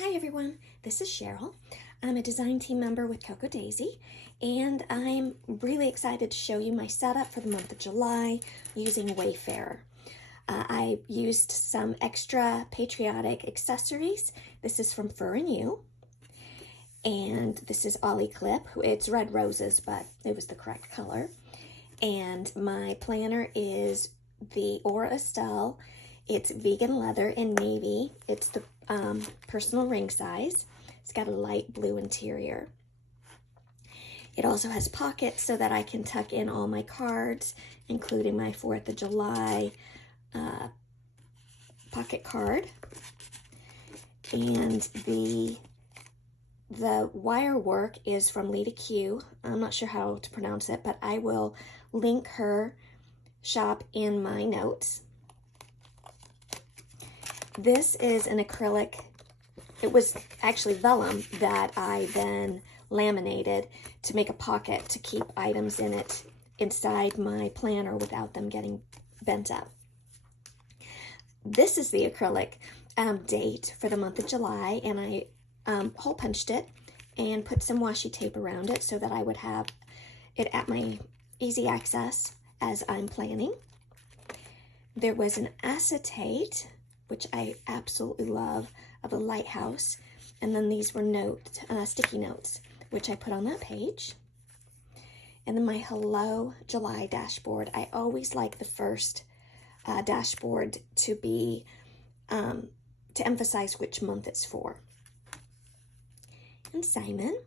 Hi everyone, this is Cheryl. I'm a design team member with Coco Daisy, and I'm really excited to show you my setup for the month of July using Wayfarer. I used some extra patriotic accessories. This is from Fir Yew, and this is Ollie Clip. It's red roses, but it was the correct color. And my planner is the Estelle. It's vegan leather in navy. It's the personal ring size. It's got a light blue interior. It also has pockets so that I can tuck in all my cards, including my 4th of July pocket card. And the wire work is from LeelalooByLeeDequito. I'm not sure how to pronounce it, but I will link her shop in my notes. This is an acrylic. It was actually vellum that I then laminated to make a pocket to keep items in it inside my planner without them getting bent up. This is the acrylic date for the month of July, and I hole punched it and put some washi tape around it so that I would have it at my easy access as I'm planning. There was an acetate, which I absolutely love, of a lighthouse, and then these were sticky notes, which I put on that page. And then my Hello July dashboard. I always like the first dashboard to be to emphasize which month it's for. And Simon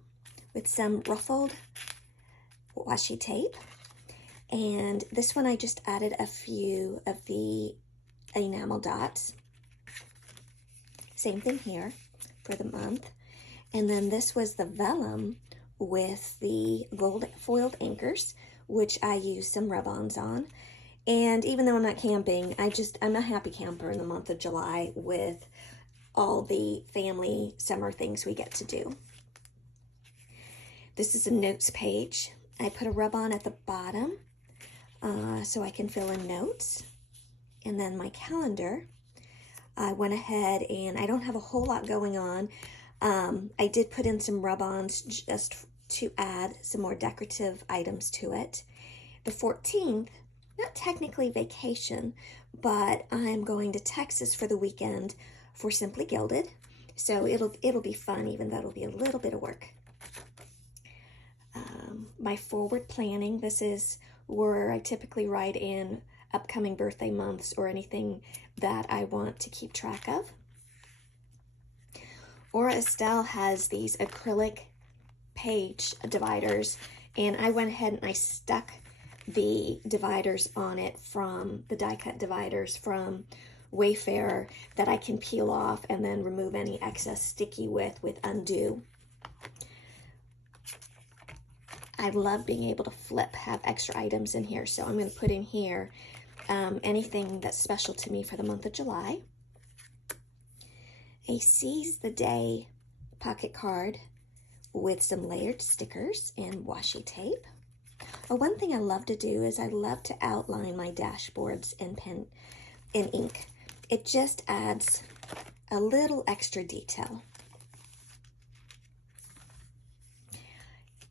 with some ruffled washi tape. And this one I just added a few of the enamel dots. Same thing here for the month. And then this was the vellum with the gold foiled anchors, which I used some rub-ons on. And even though I'm not camping, I'm a happy camper in the month of July with all the family summer things we get to do. This is a notes page. I put a rub-on at the bottom so I can fill in notes. And then my calendar. I went ahead and I don't have a whole lot going on. I did put in some rub-ons just to add some more decorative items to it. The 14th, not technically vacation, but I'm going to Texas for the weekend for Simply Gilded. So it'll be fun, even though it'll be a little bit of work. My forward planning, this is where I typically write in upcoming birthday months or anything that I want to keep track of. Estelle has these acrylic page dividers, and I went ahead and I stuck the dividers on it from the die cut dividers from Wayfarer that I can peel off and then remove any excess sticky with undo. I love being able to have extra items in here, so I'm going to put in here anything that's special to me for the month of July. A seize the day pocket card with some layered stickers and washi tape. One thing I love to do is I love to outline my dashboards in ink. It just adds a little extra detail.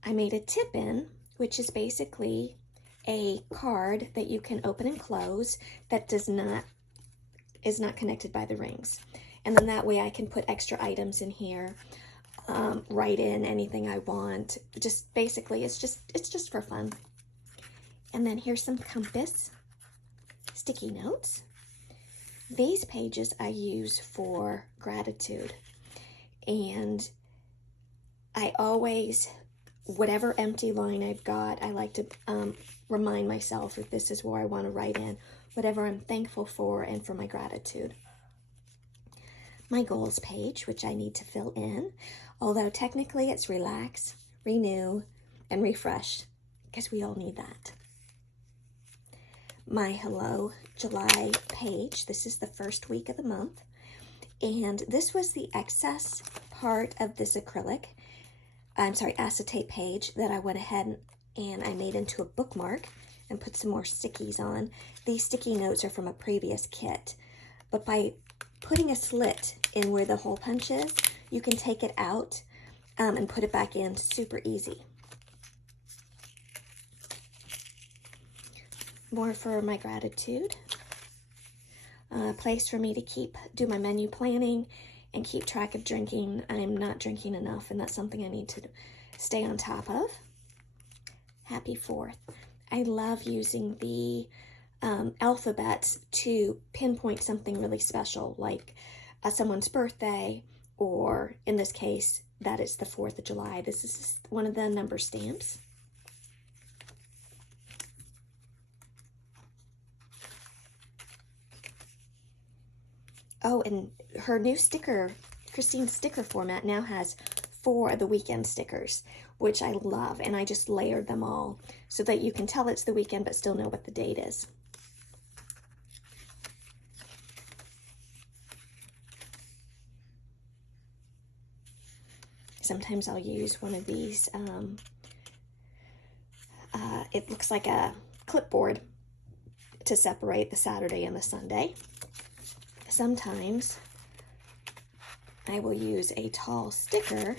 I made a tip-in, which is basically a card that you can open and close that is not connected by the rings. And then that way I can put extra items in here, write in anything I want. Just basically, it's just for fun. And then here's some compass sticky notes. These pages I use for gratitude. And I always, whatever empty line I've got, I like to remind myself that this is where I want to write in whatever I'm thankful for and for my gratitude. My goals page, which I need to fill in, although technically it's relax, renew, and refresh, because we all need that. My Hello July page, this is the first week of the month, and this was the excess part of this acetate page that I went ahead and I made into a bookmark and put some more stickies on. These sticky notes are from a previous kit, but by putting a slit in where the hole punch is, you can take it out and put it back in super easy. More for my gratitude. A place for me to do my menu planning and keep track of drinking. I'm not drinking enough, and that's something I need to stay on top of. Happy 4th. I love using the alphabets to pinpoint something really special, like someone's birthday, or in this case, that it's the 4th of July. This is one of the number stamps. Oh, and her new sticker, Christine's sticker format, now has 4 of the weekend stickers, which I love, and I just layered them all so that you can tell it's the weekend but still know what the date is. Sometimes I'll use one of these, it looks like a clipboard to separate the Saturday and the Sunday. Sometimes I will use a tall sticker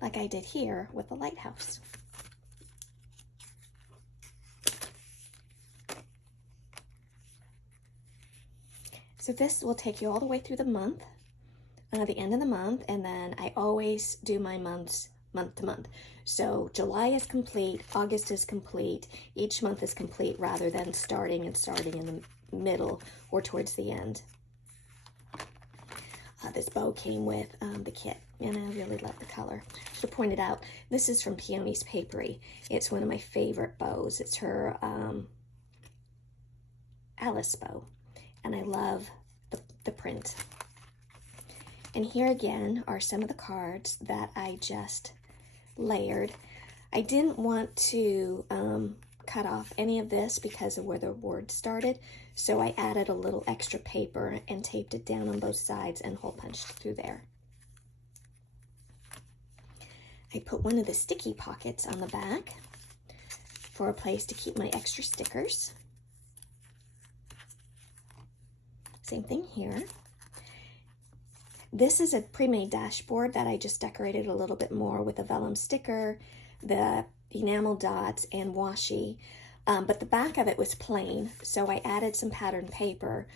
like I did here with the lighthouse. So this will take you all the way through the month, the end of the month, and then I always do my months month to month. So July is complete, August is complete, each month is complete rather than starting in the middle or towards the end. This bow came with the kit, and I really love the color. I should point it out, this is from Peonies Paperie. It's one of my favorite bows. It's her Alice bow, and I love the print. And here again are some of the cards that I just layered. I didn't want to cut off any of this because of where the word started, so I added a little extra paper and taped it down on both sides and hole punched through there. I put one of the sticky pockets on the back for a place to keep my extra stickers. Same thing here. This is a pre-made dashboard that I just decorated a little bit more with a vellum sticker, the enamel dots, and washi. But the back of it was plain, so I added some patterned paper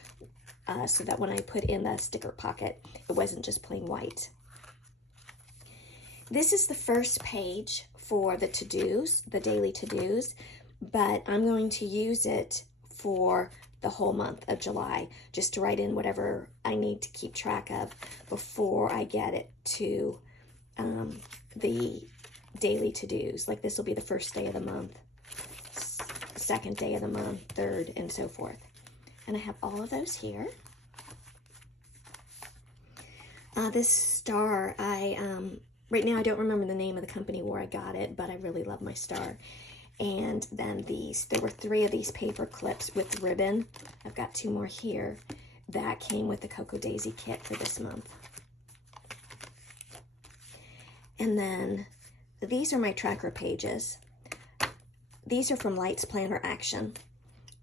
so that when I put in the sticker pocket, it wasn't just plain white. This is the first page for the to-dos, the daily to-dos, but I'm going to use it for the whole month of July, just to write in whatever I need to keep track of before I get it to the daily to-dos. Like this will be the first day of the month, second day of the month, third, and so forth. And I have all of those here. This star, right now I don't remember the name of the company where I got it, but I really love my star. And then there were 3 of these paper clips with ribbon. I've got 2 more here that came with the Cocoa Daisy kit for this month. And then these are my tracker pages. These are from Lights Planner Action.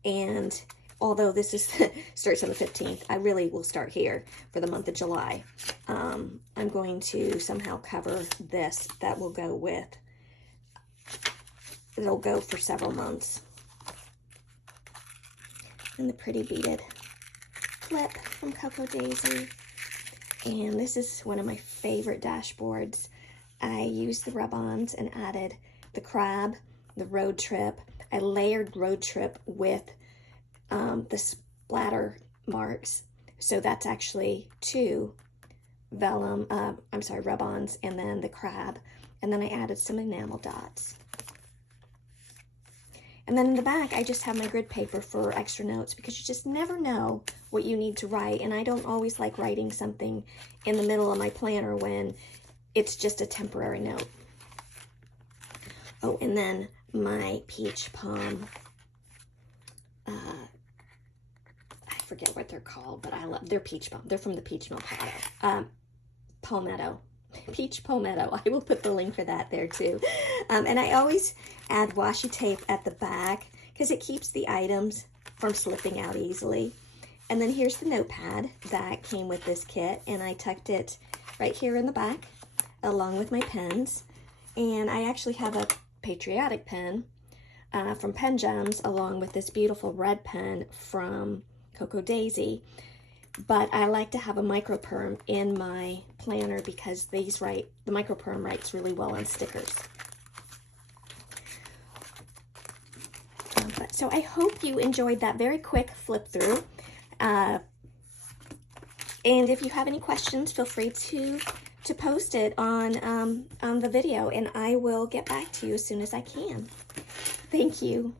And although this is starts on the 15th, I really will start here for the month of July. I'm going to somehow cover this. That will go with, it'll go for several months. And the pretty beaded clip from Cocoa Daisy. And this is one of my favorite dashboards. I used the rub-ons and added the crab, the road trip. I layered road trip with the splatter marks. So that's actually 2 vellum, rub-ons, and then the crab. And then I added some enamel dots. And then in the back, I just have my grid paper for extra notes because you just never know what you need to write. And I don't always like writing something in the middle of my planner when it's just a temporary note. Oh, and then my peach palm, I forget what they're called, but I love, they're peach palm. They're from the Peach Palmetto. Peach Palmetto. I will put the link for that there too. And I always add washi tape at the back because it keeps the items from slipping out easily. And then here's the notepad that came with this kit, and I tucked it right here in the back along with my pens. And I actually have a patriotic pen from Pen Gems along with this beautiful red pen from Cocoa Daisy. But I like to have a microperm in my planner because the microperm writes really well on stickers. So I hope you enjoyed that very quick flip through. And if you have any questions, feel free to post it on the video, and I will get back to you as soon as I can. Thank you.